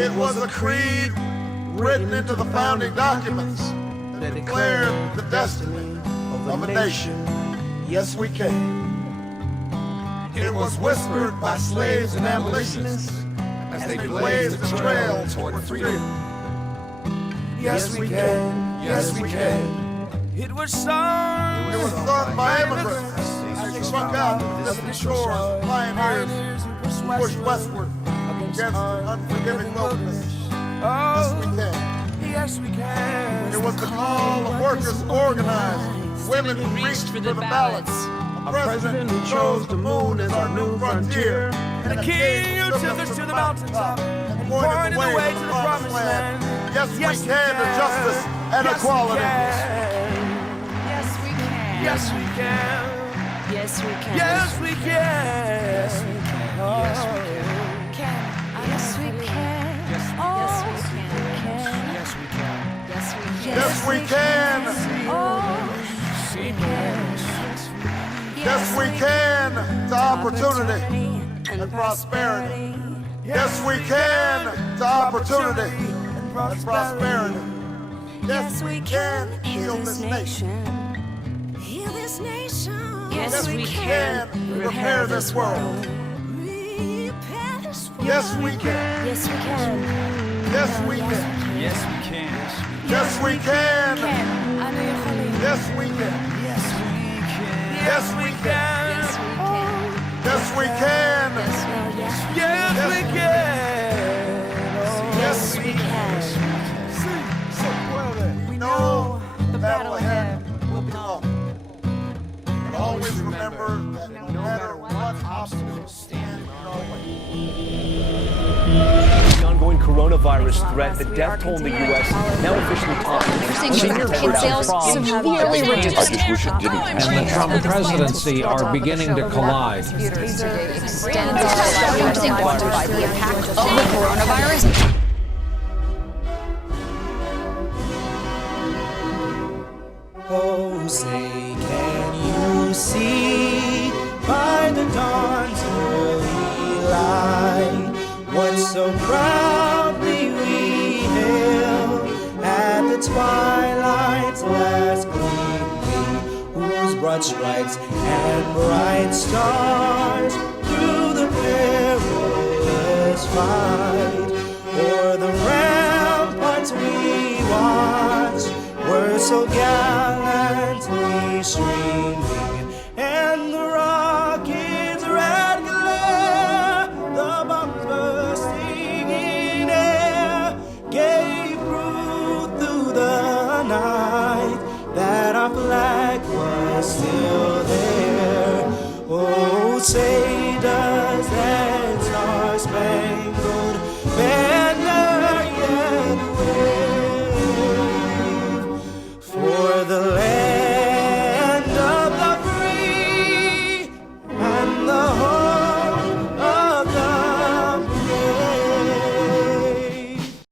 It was a creed written into the founding documents that declared the destiny of a nation. Yes, we can. It was whispered by slaves and abolitionists as they blazed the trail toward freedom. Yes, we can. Yes, we can. It was sung by immigrants as they struck out the distant shores, pioneers who pushed westward against unforgiving wilderness. Yes, we can. Yes, we can. It was the call of workers organized, women who reached for the ballots, a president who chose the moon as our new frontier, and a king who took us to the mountaintop and pointed the way to the promised land. Yes, we can to justice and equality. Yes, we can. Yes, we can. Yes, we can. Yes, we can. Yes, we can. Yes, we can. Yes, Oh, yes, we can. yes, we can. Yes, we can. Oh, we can. Yes, we can to opportunity and prosperity. Yes, we can to opportunity and prosperity. Yes, we can heal this nation. Heal this nation. Yes, we can repair this world. Repair this world. Yes, we can. Yes, we can. Yes, we can. Yes, we can. Yes, we can. אנו יכולים. Yes, we can. Yes, we can. Yes, we can. Yes, we can. Yes, we can. Yes, we can. Yes, we can. We know the battle ahead will be long. But always remember that no matter what obstacles stand in our way. The ongoing coronavirus threat, the death toll in the U.S. now officially topping. Kit sales severely reduced. I just wish it didn't. And the Trump presidency are beginning to collide. Using quantify the impact of the coronavirus. Oh, say, can you see by the dawn's early light what so proudly we hailed at the twilight's last gleaming, whose broad stripes and bright stars through the perilous fight o'er the ramparts we watched were so gallantly streaming, and the rockets' red glare, the bombs bursting in air, gave proof through the night that our flag was still there. Oh, say does that star-spangled banner yet wave for the land of the free and the home of the brave.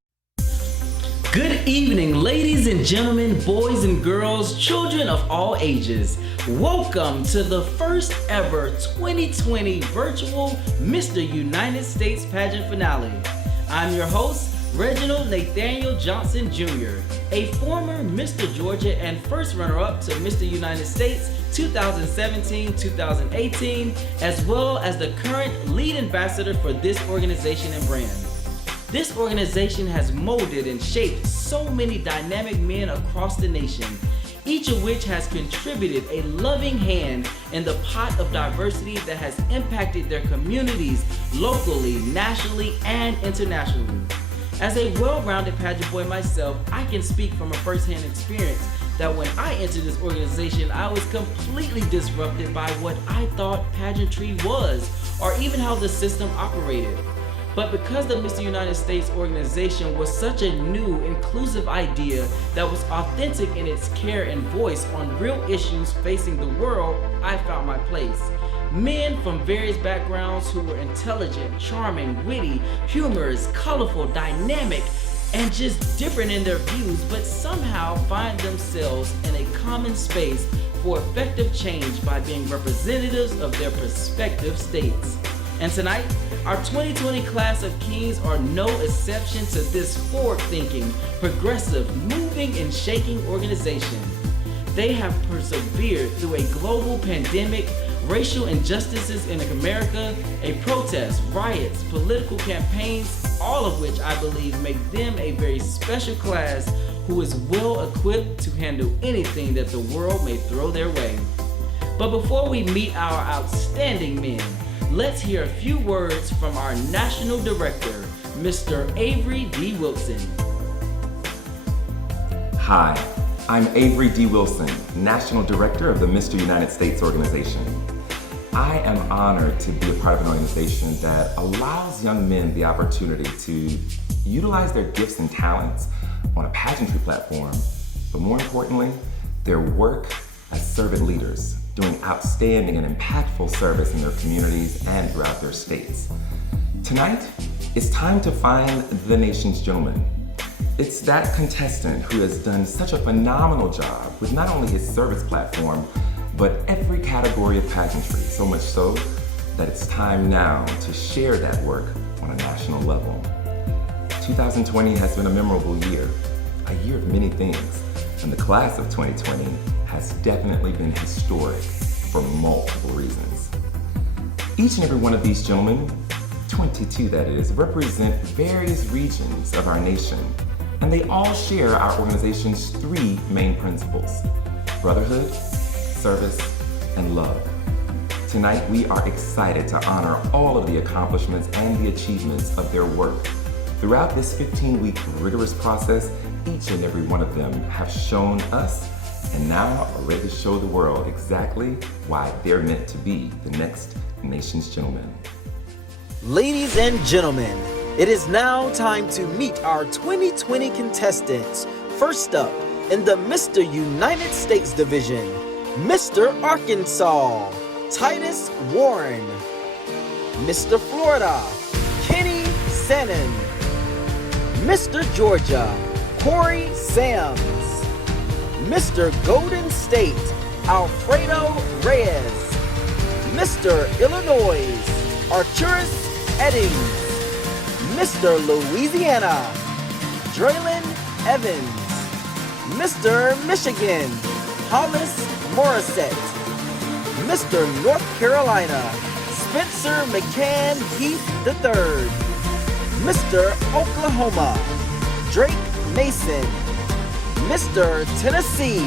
Good evening, ladies and gentlemen, boys and girls, children of all ages. Welcome to the first ever 2020 virtual Mr. United States pageant finale. I'm your host, Reginald Nathaniel Johnson Jr., a former Mr. Georgia and first runner-up to Mr. United States 2017-2018, as well as the current lead ambassador for this organization and brand. This organization has molded and shaped so many dynamic men across the nation, each of which has contributed a loving hand in the pot of diversity that has impacted their communities locally, nationally, and internationally. As a well-rounded pageant boy myself, I can speak from a first-hand experience that when I entered this organization, I was completely disrupted by what I thought pageantry was, or even how the system operated. But because the Mr. United States organization was such a new, inclusive idea that was authentic in its care and voice on real issues facing the world, I found my place. Men from various backgrounds who were intelligent, charming, witty, humorous, colorful, dynamic, and just different in their views, but somehow find themselves in a common space for effective change by being representatives of their respective states. And tonight, our 2020 class of Kings are no exception to this forward-thinking, progressive, moving and shaking organization. They have persevered through a global pandemic, racial injustices in America, a protest, riots, political campaigns, all of which I believe make them a very special class who is well equipped to handle anything that the world may throw their way. But before we meet our outstanding men, let's hear a few words from our National Director, Mr. Avery D. Wilson. Hi, I'm Avery D. Wilson, National Director of the Mr. United States organization. I am honored to be a part of an organization that allows young men the opportunity to utilize their gifts and talents on a pageantry platform, but more importantly, their work as servant leaders, doing outstanding and impactful service in their communities and throughout their states. Tonight, it's time to find the nation's gentleman. It's that contestant who has done such a phenomenal job with not only his service platform, but every category of pageantry, so much so that it's time now to share that work on a national level. 2020 has been a memorable year, a year of many things, and the class of 2020 has definitely been historic for multiple reasons. Each and every one of these gentlemen, 22 that is, represent various regions of our nation, and they all share our organization's three main principles: brotherhood, service, and love. Tonight, we are excited to honor all of the accomplishments and the achievements of their work. Throughout this 15-week rigorous process, each and every one of them have shown us and now are ready to show the world exactly why they're meant to be the next nation's gentlemen. Ladies and gentlemen, it is now time to meet our 2020 contestants. First up, in the Mr. United States division, Mr. Arkansas, Titus Warren. Mr. Florida, Kenny Sannon. Mr. Georgia, Corey Sams. Mr. Golden State, Alfredo Reyes. Mr. Illinois, Arturus Eddings. Mr. Louisiana, Draylon Evans. Mr. Michigan, Hollis Morissette. Mr. North Carolina, Spencer McCann Heath III. Mr. Oklahoma, Drake Mason. Mr. Tennessee,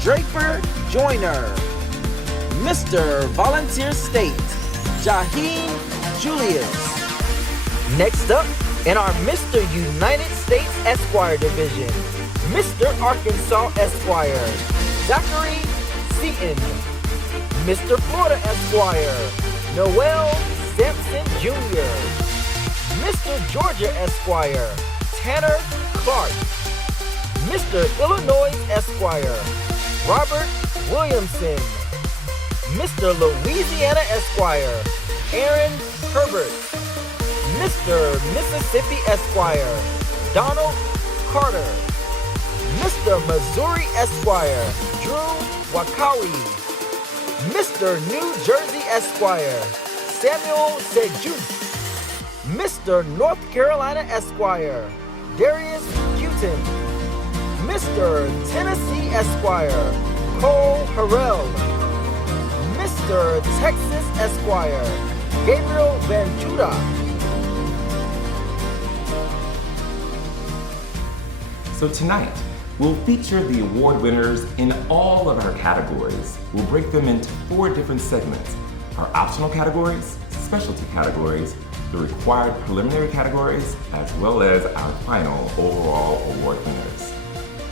Draper Joyner. Mr. Volunteer State, Jaheem Julius. Next up, in our Mr. United States Esquire division, Mr. Arkansas Esquire, Zachary Seaton. Mr. Florida Esquire, Noel Sampson Jr. Mr. Georgia Esquire, Tanner Clark. Mr. Illinois Esquire, Robert Williamson. Mr. Louisiana Esquire, Aaron Herbert. Mr. Mississippi Esquire, Donald Carter. Mr. Missouri Esquire, Drew Wakawi. Mr. New Jersey Esquire, Samuel Sejus. Mr. North Carolina Esquire, Darius Houghton. Mr. Tennessee Esquire, Cole Harrell. Mr. Texas Esquire, Gabriel Van Judah. So tonight, we'll feature the award winners in all of our categories. We'll break them into 4 different segments: our optional categories, specialty categories, the required preliminary categories, as well as our final overall award winners.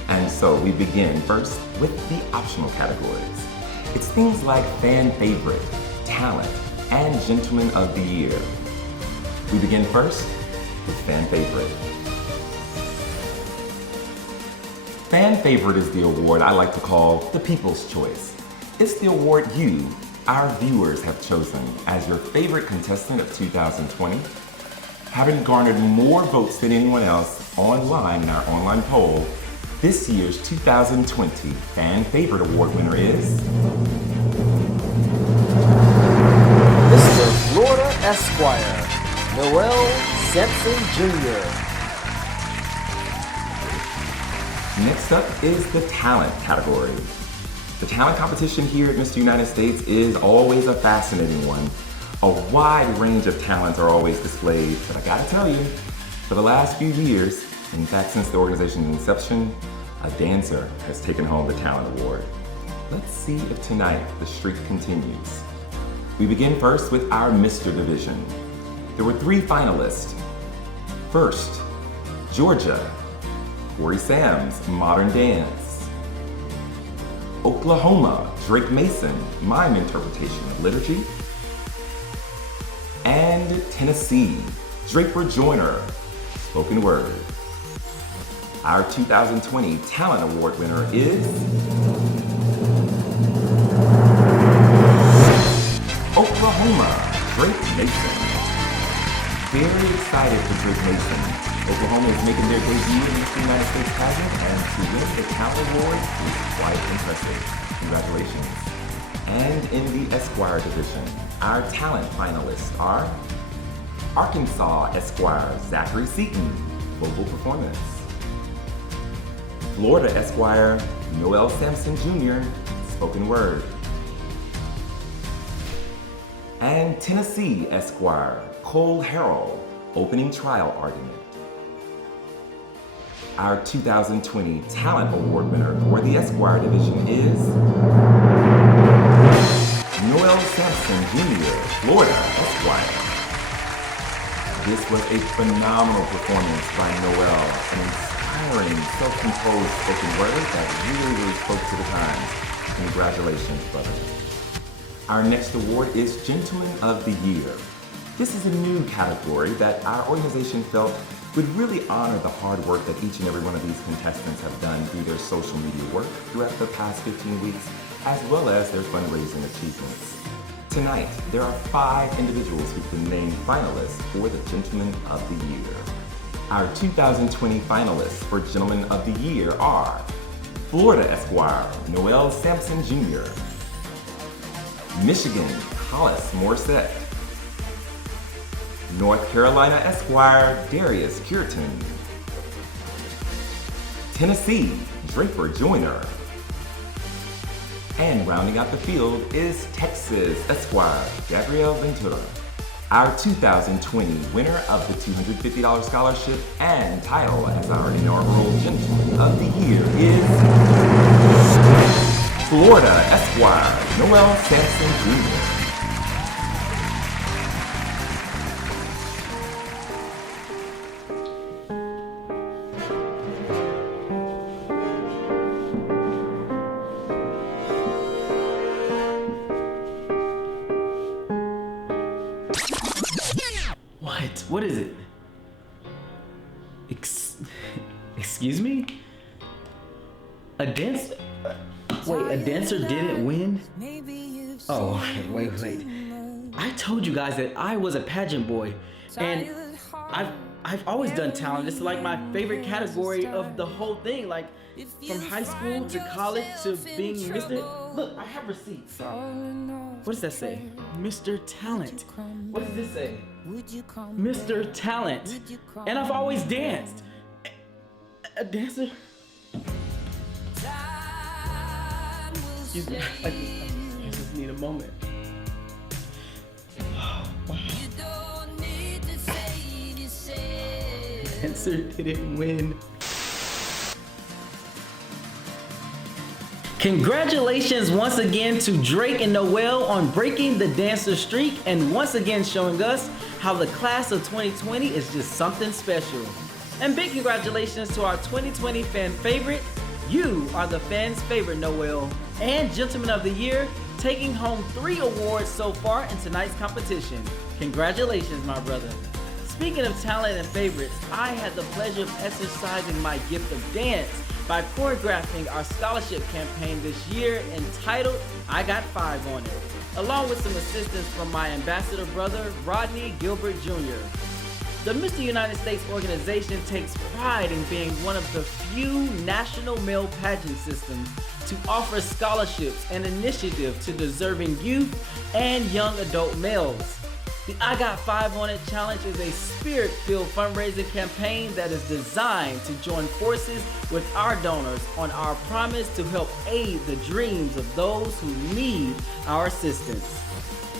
And so we begin first with the optional categories. It's things like fan favorite, talent, and gentleman of the year. We begin first with fan favorite. Fan favorite is the award I like to call the People's Choice. It's the award you, our viewers, have chosen as your favorite contestant of 2020. Having garnered more votes than anyone else online in our online poll, this year's 2020 Fan Favorite Award winner is Mr. Florida Esquire, Noel Sampson Jr. Next up is the talent category. The talent competition here at Mr. United States is always a fascinating one. A wide range of talents are always displayed, but I gotta tell you, for the last few years, in fact since the organization's inception, a dancer has taken home the talent award. Let's see if tonight the streak continues. We begin first with our Mr. division. There were 3 finalists. First, Georgia, Corey Sam's Modern Dance. Oklahoma, Drake Mason, Mime Interpretation of Liturgy. And Tennessee, Draper Joyner, Spoken Word. Our 2020 Talent Award winner is Oklahoma, Drake Mason. Very excited for Drake Mason. Oklahoma is making their debut in the United States Pageant, and to win the Talent Award is quite impressive. Congratulations. And in the Esquire division, our talent finalists are Arkansas Esquire Zachary Seaton, Vocal Performance. Florida Esquire Noel Sampson Jr., Spoken Word. And Tennessee Esquire Cole Harrell, Opening Trial Argument. Our 2020 Talent Award winner for the Esquire division is Noel Sampson Jr., Florida Esquire. This was a phenomenal performance by Noel, an inspiring, self-composed spoken word that really spoke to the times. Congratulations, brother. Our next award is Gentleman of the Year. This is a new category that our organization felt would really honor the hard work that each and every one of these contestants have done through their social media work throughout the past 15 weeks, as well as their fundraising achievements. Tonight, there are 5 individuals who've been named finalists for the Gentleman of the Year. Our 2020 finalists for Gentleman of the Year are Florida Esquire Noel Sampson Jr., Michigan Hollis Morissette, North Carolina Esquire Darius Cureton, Tennessee Draper Joyner, and rounding out the field is Texas Esquire Gabrielle Ventura. Our 2020 winner of the $250 scholarship and title as our inaugural Gentleman of the Year is Florida Esquire Noel Sampson Jr. What is it? Excuse me? A dancer? Wait, a dancer didn't win? Oh, okay, wait. I told you guys that I was a pageant boy, and I've always done talent. It's like my favorite category of the whole thing. Like from high school to college to being Mr. Look, I have receipts. What does that say? Mr. Talent. What does this say? Mr. Talent. And I've always danced. A dancer? Excuse me. I just need a moment. Wow. Dancer didn't win. Congratulations once again to Drake and Noel on breaking the dancer streak and once again showing us how the class of 2020 is just something special. And big congratulations to our 2020 fan favorite. You are the fans' favorite, Noel, and Gentleman of the Year, taking home 3 awards so far in tonight's competition. Congratulations, my brother. Speaking of talent and favorites, I had the pleasure of exercising my gift of dance by choreographing our scholarship campaign this year entitled I Got 5 on It, along with some assistance from my ambassador brother, Rodney Gilbert Jr. The Mr. United States organization takes pride in being one of the few national male pageant systems to offer scholarships and initiative to deserving youth and young adult males. The I Got 5 on It Challenge is a spirit-filled fundraising campaign that is designed to join forces with our donors on our promise to help aid the dreams of those who need our assistance.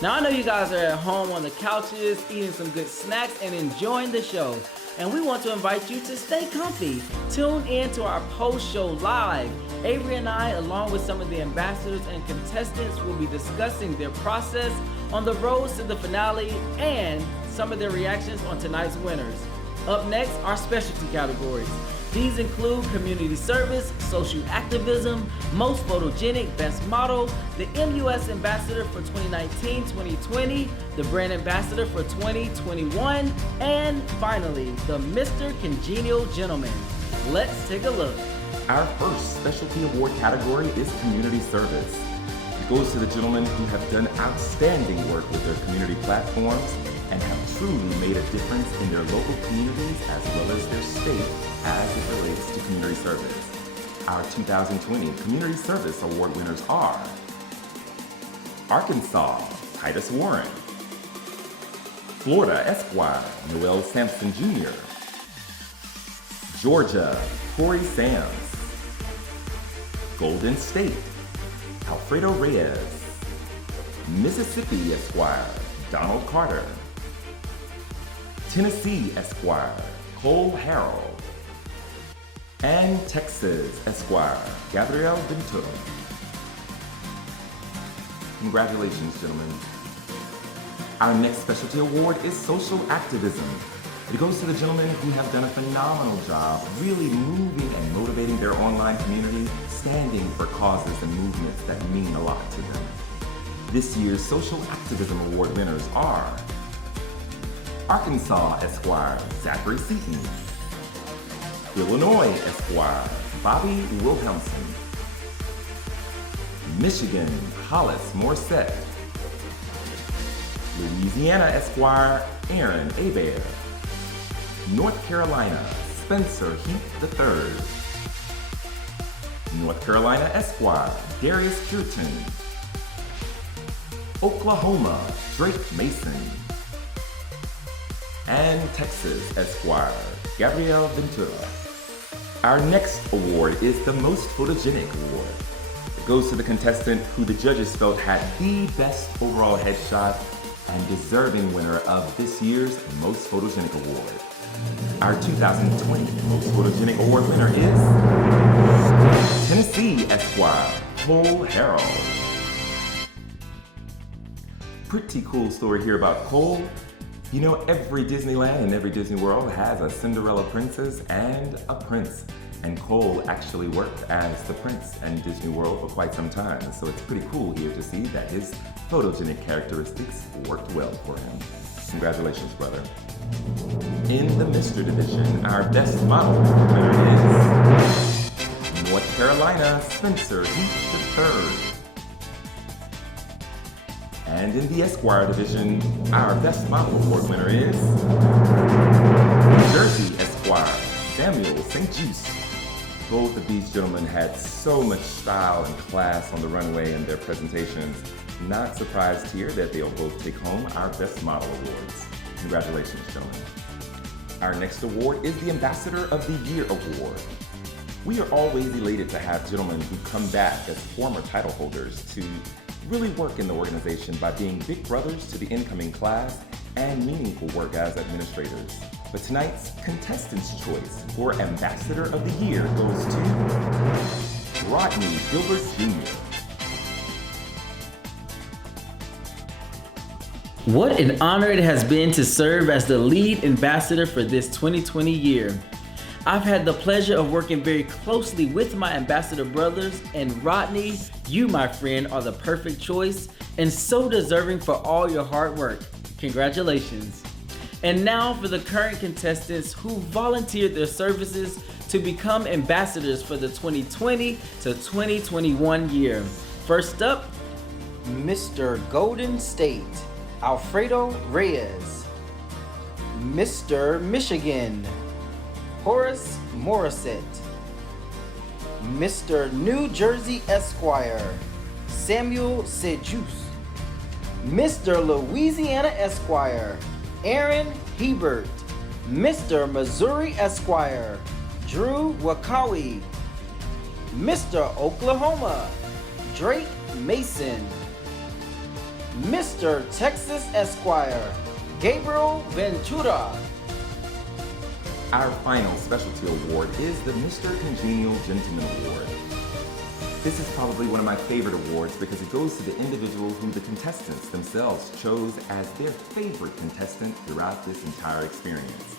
Now I know you guys are at home on the couches, eating some good snacks and enjoying the show. And we want to invite you to stay comfy. Tune in to our post-show live. Avery and I, along with some of the ambassadors and contestants, will be discussing their process on the roads to the finale and some of their reactions on tonight's winners. Up next, our specialty categories. These include community service, social activism, most photogenic, best model, the MUS ambassador for 2019-2020, the brand ambassador for 2021, and finally, the Mr. Congenial Gentleman. Let's take a look. Our first specialty award category is community service. It goes to the gentlemen who have done outstanding work with their community platforms and have truly made a difference in their local communities as well as their state as it relates to community service. Our 2020 Community Service Award winners are Arkansas, Titus Warren; Florida, Esquire, Noel Sampson Jr.; Georgia, Corey Sams; Golden State, Alfredo Reyes; Mississippi, Esquire, Donald Carter; Tennessee, Esquire, Cole Harrell; and Texas, Esquire, Gabrielle Ventura. Congratulations, gentlemen. Our next specialty award is social activism. It goes to the gentlemen who have done a phenomenal job really moving and motivating their online community, standing for causes and movements that mean a lot to them. This year's Social Activism Award winners are Arkansas, Esquire, Zachary Seaton; Illinois, Esquire, Bobby Wilhelmsen; Michigan, Hollis Morissette; Louisiana, Esquire, Aaron Hebert; North Carolina, Spencer Heath III; North Carolina, Esquire, Darius Curtin; Oklahoma, Drake Mason; and Texas, Esquire, Gabrielle Ventura. Our next award is the Most Photogenic Award. It goes to the contestant who the judges felt had the best overall headshot and deserving winner of this year's Most Photogenic Award. Our 2020 Most Photogenic Award winner is Tennessee, Esquire, Cole Harrell. Pretty cool story here about Cole. You know, every Disneyland and every Disney World has a Cinderella princess and a prince. And Cole actually worked as the prince in Disney World for quite some time. So it's pretty cool here to see that his photogenic characteristics worked well for him. Congratulations, brother. In the Mr. division, our best model winner is North Carolina, Spencer Heath III. And in the Esquire division, our best model award winner is New Jersey, Esquire, Samuel St. Just. Both of these gentlemen had so much style and class on the runway in their presentations. Not surprised here that they'll both take home our Best Model Awards. Congratulations, gentlemen. Our next award is the Ambassador of the Year Award. We are always elated to have gentlemen who come back as former title holders to really work in the organization by being big brothers to the incoming class and meaningful work as administrators. But tonight's contestant's choice for Ambassador of the Year goes to Rodney Gilbert Jr. What an honor it has been to serve as the lead ambassador for this 2020 year. I've had the pleasure of working very closely with my ambassador brothers, and Rodney, you, my friend, are the perfect choice and so deserving for all your hard work. Congratulations. And now for the current contestants who volunteered their services to become ambassadors for the 2020 to 2021 year. First up, Mr. Golden State, Alfredo Reyes. Mr. Michigan, Horace Morissette. Mr. New Jersey Esquire, Samuel Sejus. Mr. Louisiana Esquire, Aaron Hebert. Mr. Missouri Esquire, Drew Wakawi. Mr. Oklahoma, Drake Mason. Mr. Texas Esquire, Gabriel Ventura. Our final specialty award is the Mr. Congenial Gentleman Award. This is probably one of my favorite awards because it goes to the individual who the contestants themselves chose as their favorite contestant throughout this entire experience.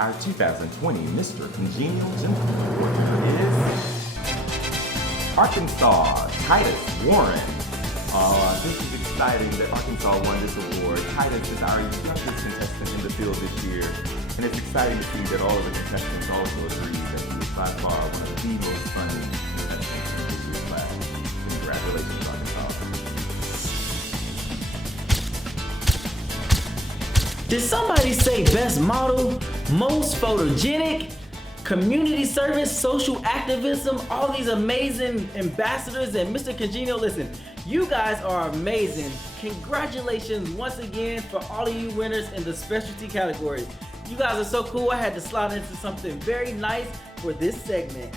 Our 2020 Mr. Congenial Gentleman Award winner is Arkansas, Titus Warren. This is exciting that Arkansas won this award. Titus is our youngest contestant in the field this year, and it's exciting to see that all of the contestants also agree that he was by far one of the most fun contestants in this year's class. Congratulations, Arkansas. Did somebody say best model, most photogenic, community service, social activism, all these amazing ambassadors and Mr. Congenial? Listen, you guys are amazing. Congratulations once again for all of you winners in the specialty category. You guys are so cool. I had to slide into something very nice for this segment.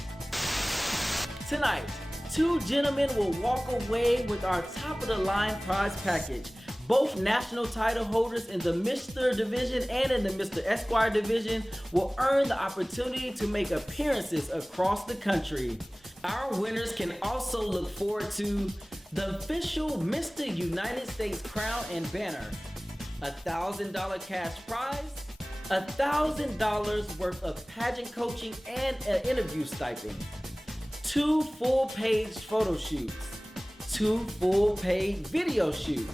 Tonight, two gentlemen will walk away with our top of the line prize package. Both national title holders in the Mr. division and in the Mr. Esquire division will earn the opportunity to make appearances across the country. Our winners can also look forward to the official Mr. United States crown and banner, $1,000 cash prize, $1,000 worth of pageant coaching and an interview stipend, 2 full-page photo shoots, 2 full-page video shoots,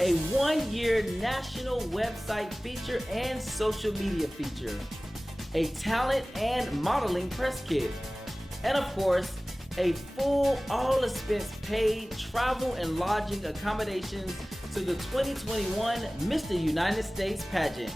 a 1-year national website feature and social media feature, a talent and modeling press kit, and of course, a full all-expense paid travel and lodging accommodations to the 2021 Mr. United States pageant.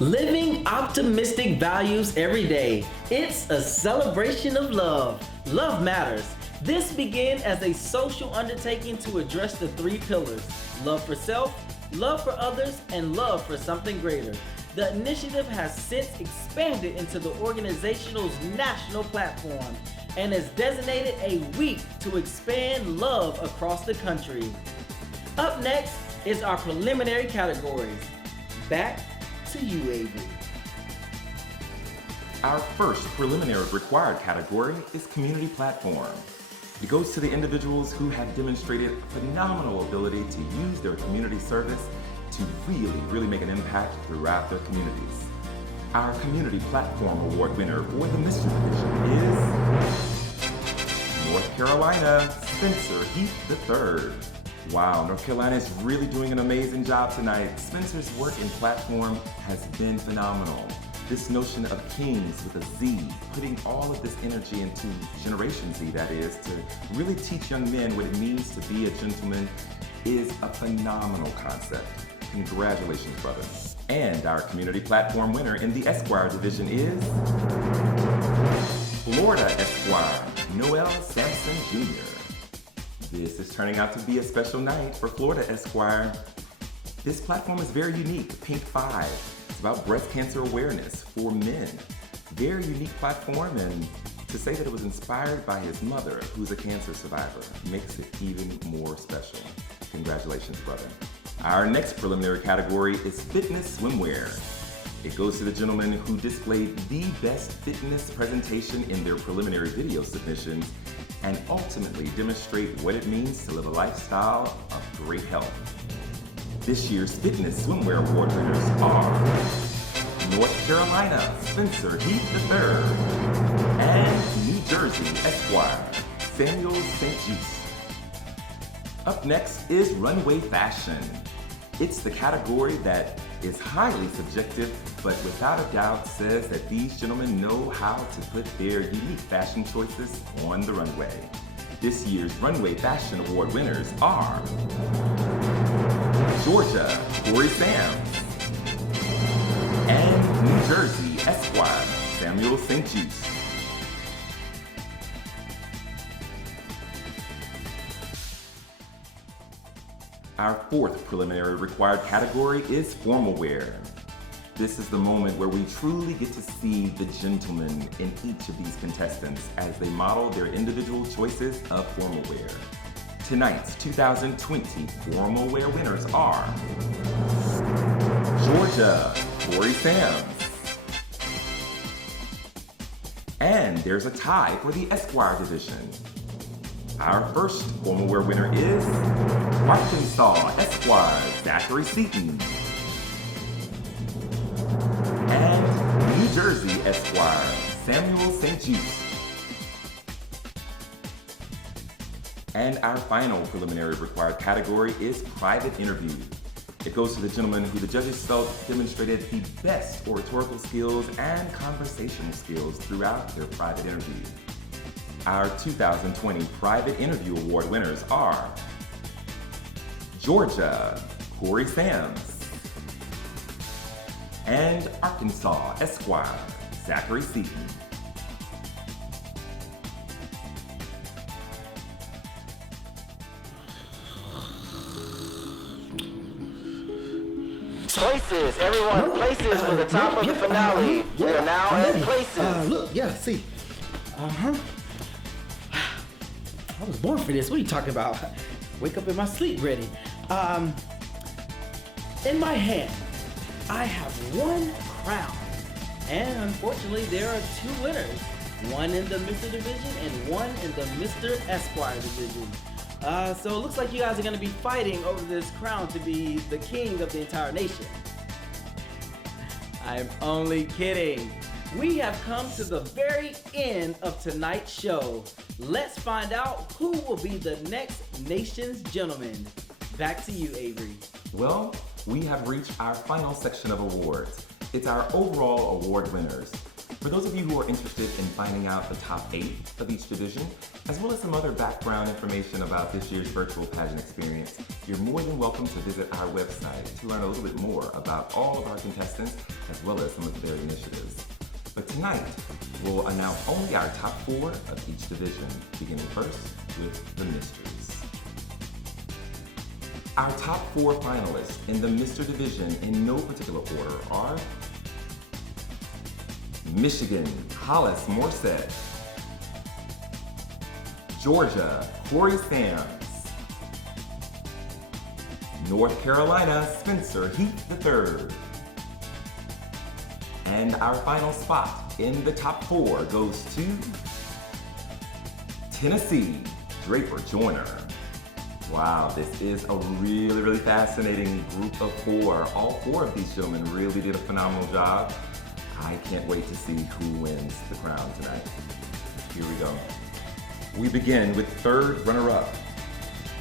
Living optimistic values every day. It's a celebration of love. Love matters. This began as a social undertaking to address the 3 pillars: love for self, love for others, and love for something greater. The initiative has since expanded into the organization's national platform and has designated a week to expand love across the country. Up next is our preliminary categories. Back to you, Avery. Our first preliminary required category is community platform. It goes to the individuals who have demonstrated phenomenal ability to use their community service to really make an impact throughout their communities. Our Community Platform Award winner for the Mr. Division is North Carolina, Spencer Heath III. Wow, North Carolina is really doing an amazing job tonight. Spencer's work in platform has been phenomenal. This notion of kings with a Z, putting all of this energy into Generation Z, that is, to really teach young men what it means to be a gentleman is a phenomenal concept. Congratulations, brother. And our community platform winner in the Esquire division is Florida Esquire, Noel Sampson Jr. This is turning out to be a special night for Florida Esquire. This platform is very unique, Pink 5. It's about breast cancer awareness for men. Very unique platform, and to say that it was inspired by his mother, who's a cancer survivor, makes it even more special. Congratulations, brother. Our next preliminary category is fitness swimwear. It goes to the gentlemen who displayed the best fitness presentation in their preliminary video submissions and ultimately demonstrate what it means to live a lifestyle of great health. This year's Fitness Swimwear Award winners are North Carolina, Spencer Heath III, and New Jersey Esquire, Samuel St. Just. Up next is runway fashion. It's the category that is highly subjective, but without a doubt says that these gentlemen know how to put their unique fashion choices on the runway. This year's Runway Fashion Award winners are Georgia, Corey Sams, and New Jersey Esquire, Samuel St. Just. Our fourth preliminary required category is formal wear. This is the moment where we truly get to see the gentlemen in each of these contestants as they model their individual choices of formal wear. Tonight's 2020 formal wear winners are Georgia, Corey Sams. And there's a tie for the Esquire division. Our first formal wear winner is Arkansas Esquire, Zachary Seaton. And New Jersey Esquire, Samuel St. Just. And our final preliminary required category is private interview. It goes to the gentleman who the judges felt demonstrated the best oratorical skills and conversational skills throughout their private interview. Our 2020 Private Interview Award winners are Georgia, Corey Sams, and Arkansas Esquire, Zachary Seaton. Places, everyone, places for the top of the finale. We are now at places. Look, yeah, see. I was born for this. What are you talking about? Wake up in my sleep ready. In my hand, I have one crown. And unfortunately, there are two winners. One in the Mr. Division and one in the Mr. Esquire Division. So it looks like you guys are going to be fighting over this crown to be the king of the entire nation. I'm only kidding. We have come to the very end of tonight's show. Let's find out who will be the next nation's gentleman. Back to you, Avery. Well, we have reached our final section of awards. It's our overall award winners. For those of you who are interested in finding out the top 8 of each division, as well as some other background information about this year's virtual pageant experience, you're more than welcome to visit our website to learn a little bit more about all of our contestants, as well as some of their initiatives. But tonight, we'll announce only our top 4 of each division, beginning first with the Misters. Our top 4 finalists in the Mr. Division in no particular order are Michigan, Hollis Morset. Georgia, Corey Sams. North Carolina, Spencer Heath III. And our final spot in the top 4 goes to Tennessee, Draper Joyner. Wow, this is a really fascinating group of 4. All 4 of these gentlemen really did a phenomenal job. I can't wait to see who wins the crown tonight. Here we go. We begin with third runner-up.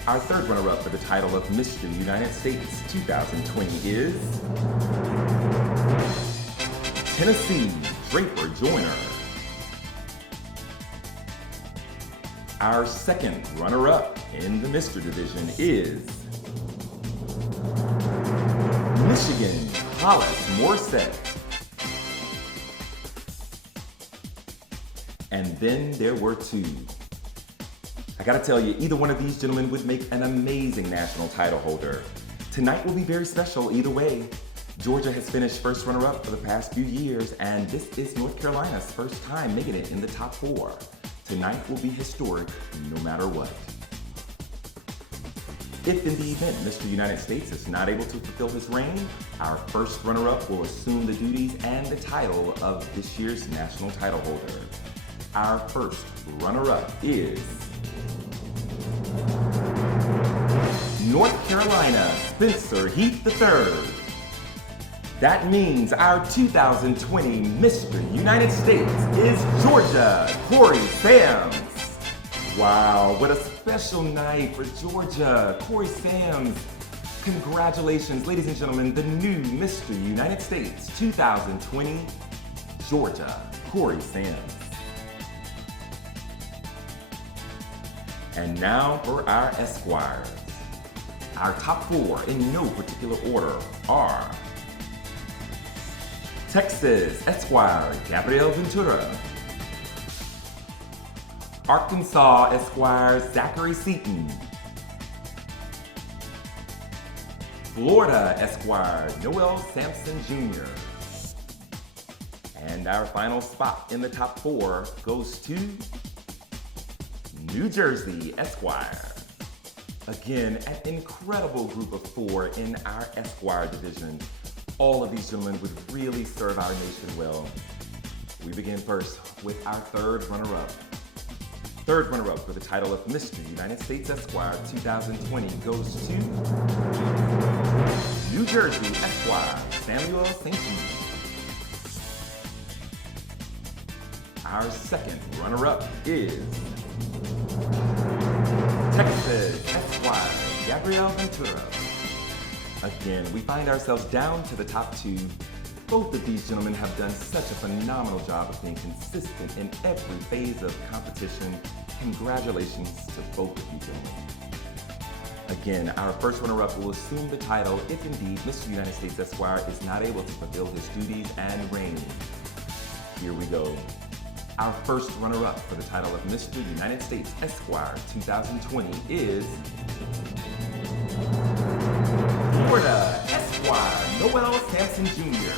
Our third runner-up for the title of Mr. United States 2020 is Tennessee, Draper Joyner. Our second runner-up in the Mr. Division is Michigan, Hollis Morset. And then there were 2. I gotta tell you, either one of these gentlemen would make an amazing national title holder. Tonight will be very special either way. Georgia has finished first runner-up for the past few years, and this is North Carolina's first time making it in the top 4. Tonight will be historic no matter what. If in the event Mr. United States is not able to fulfill his reign, our first runner-up will assume the duties and the title of this year's national title holder. Our first runner-up is North Carolina, Spencer Heath III. That means our 2020 Mr. United States is Georgia, Corey Sams. Wow, what a special night for Georgia, Corey Sams. Congratulations, ladies and gentlemen, the new Mr. United States 2020, Georgia, Corey Sams. And now for our Esquires. Our top 4 in no particular order are Texas Esquire, Gabriel Ventura. Arkansas Esquire, Zachary Seaton. Florida Esquire Noel Sampson Jr. And our final spot in the top 4 goes to New Jersey Esquire. Again, an incredible group of 4 in our Esquire division. All of these gentlemen would really serve our nation well. We begin first with our third runner-up. Third runner-up for the title of Mr. United States Esquire 2020 goes to New Jersey Esquire Samuel St. Jude. Our second runner-up is Texas Esquire Gabriel Ventura. Again, we find ourselves down to the top 2. Both of these gentlemen have done such a phenomenal job of being consistent in every phase of competition. Congratulations to both of you gentlemen. Again, our first runner-up will assume the title if indeed Mr. United States Esquire is not able to fulfill his duties and reign. Here we go. Our first runner-up for the title of Mr. United States Esquire 2020 is Florida Esquire Noel Sampson Jr.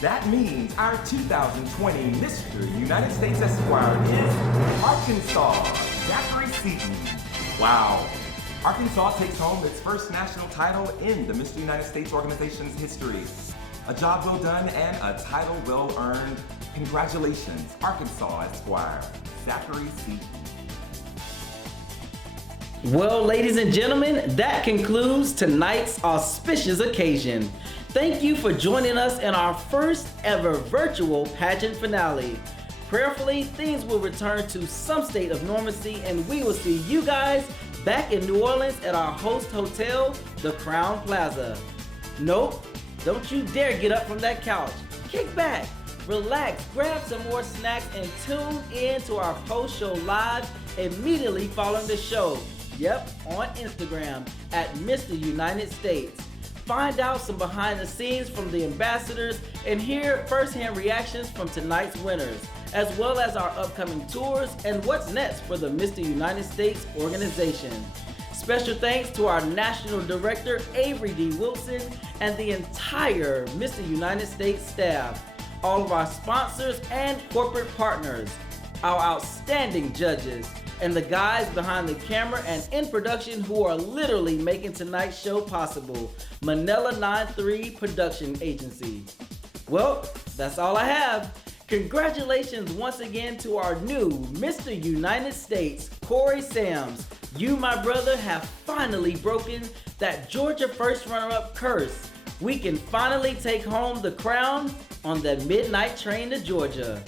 That means our 2020 Mr. United States Esquire is Arkansas Zachary Seaton. Wow. Arkansas takes home its first national title in the Mr. United States organization's history. A job well done and a title well earned. Congratulations, Arkansas Esquire Zachary Seaton. Well, ladies and gentlemen, that concludes tonight's auspicious occasion. Thank you for joining us in our first ever virtual pageant finale. Prayerfully, things will return to some state of normalcy and we will see you guys back in New Orleans at our host hotel, the Crown Plaza. Nope, don't you dare get up from that couch. Kick back, relax, grab some more snacks and tune in to our post-show live immediately following the show. Yep, on Instagram at Mr. United States. Find out some behind the scenes from the ambassadors and hear firsthand reactions from tonight's winners, as well as our upcoming tours and what's next for the Mr. United States organization. Special thanks to our National Director, Avery D. Wilson, and the entire Mr. United States staff, all of our sponsors and corporate partners, our outstanding judges, and the guys behind the camera and in production who are literally making tonight's show possible, Manila 93 Production Agency. Well, that's all I have. Congratulations once again to our new Mr. United States, Corey Sams. You, my brother, have finally broken that Georgia first runner-up curse. We can finally take home the crown on that midnight train to Georgia.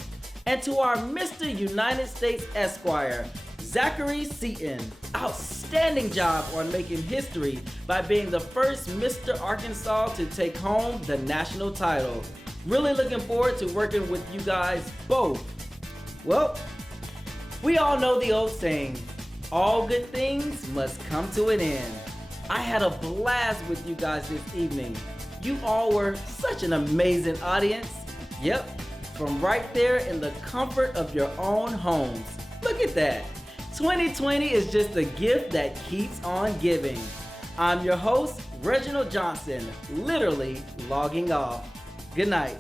And to our Mr. United States Esquire, Zachary Seaton, outstanding job on making history by being the first Mr. Arkansas to take home the national title. Really looking forward to working with you guys both. Well, we all know the old saying, all good things must come to an end. I had a blast with you guys this evening. You all were such an amazing audience. Yep, from right there in the comfort of your own homes. Look at that. 2020 is just a gift that keeps on giving. I'm your host, Reginald Johnson, literally logging off. Good night.